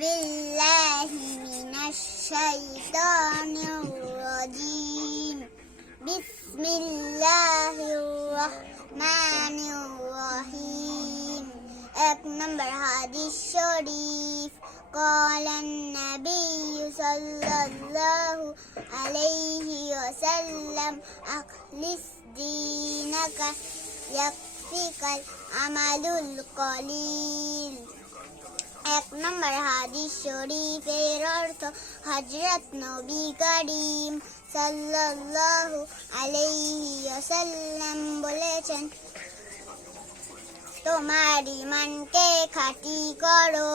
بالله من الشيطان الرجيم بسم الله الرحمن الرحيم এক নম্বর হাদিস শরীফ قال النبي صلى الله عليه وسلم أخلص دينك يكفيك العمل القليل এক নম্বর হাদিস শরীফের অর্থ হযরত নবী করিম সাল্লাল্লাহু আলাইহি ওয়াসাল্লাম বলেছেন, তোমার ঈমানকে খাঁটি করো,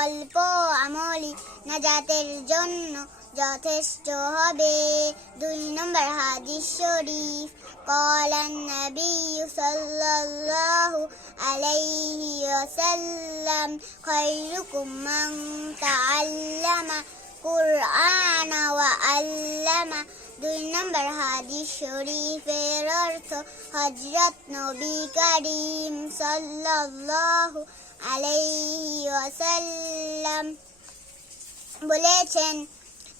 অল্প আমলই নাজাতের জন্য যথেষ্ট হবে। 2 নম্বর হাদিস শরীফ قال النبي صلى الله عليه وسلم خيركم من تعلم القرآن وعلمه 2 নম্বর হাদিস শরীফের অর্থ হযরত নবী করিম সাল্লাল্লাহু আলাইহি ওয়াসাল্লাম বলেছেন,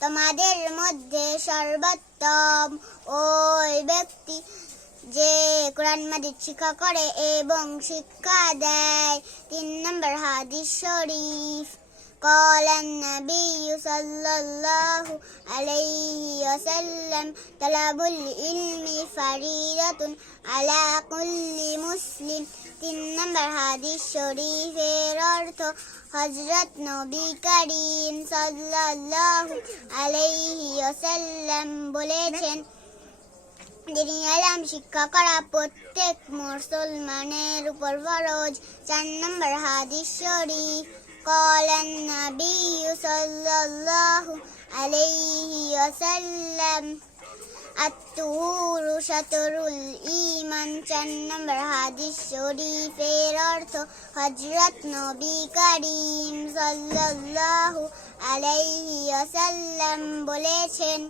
তোমাদের মধ্যে সর্বোত্তম ওই ব্যক্তি যে কোরআন মাজিদ শিক্ষা করে এবং শিক্ষা দেয়। 3 নম্বর হাদিস শরীফ قال النبي صلى الله عليه وسلم طلب العلم فريضة على كل مسلم 3 নম্বর হাদিস শরীফের অর্থ হযরত নবী করিম সাল্লাল্লাহু আলাইহি ওয়াসাল্লাম বলেছেন, দিনী ইলম শিক্ষা করা প্রত্যেক মুসলমানের উপর ফরজ। 4 নম্বর হাদিস শরীফ قال النبي صلى الله عليه وسلم الطهور شطر الإيمان 4 নম্বর হাদিস শরীফের অর্থ হযরত নবী করিম সাল্লাল্লাহু আলাইহি ওয়াসাল্লাম বলেছেন,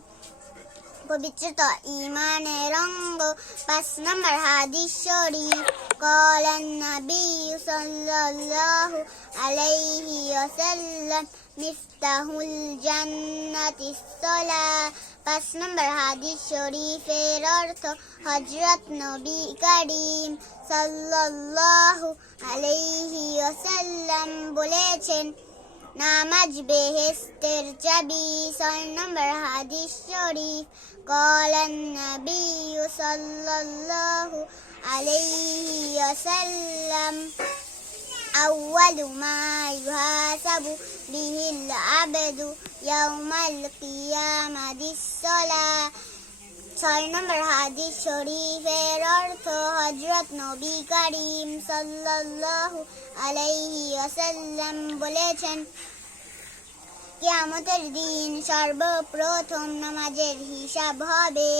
পবিত্রতা ঈমানের অঙ্গ। 5 নম্বর হাদিস শরীফ قال النبي صلى الله عليه وسلم مفتاح الجنة الصلاة 5 নম্বর হাদিস শরীফের অর্থ হযরত নবী করিম সাল্লাল্লাহু আলাইহি ওয়াসাল্লাম বলেছেন, নামাজ বেহেশতের চাবি। 6 নম্বর হাদিস শরীফ قال النبي صلى الله عليه وسلم أول ما يحاسب به العبد يوم القيامة الصلاة 6 নম্বর হাদিস শরীফের অর্থ হযরত নবী করিম সাল্লাল্লাহু আলাইহি ওয়াসাল্লাম বলেছেন, কিয়ামতের দিন সর্বপ্রথম নামাজের হিসাব হবে।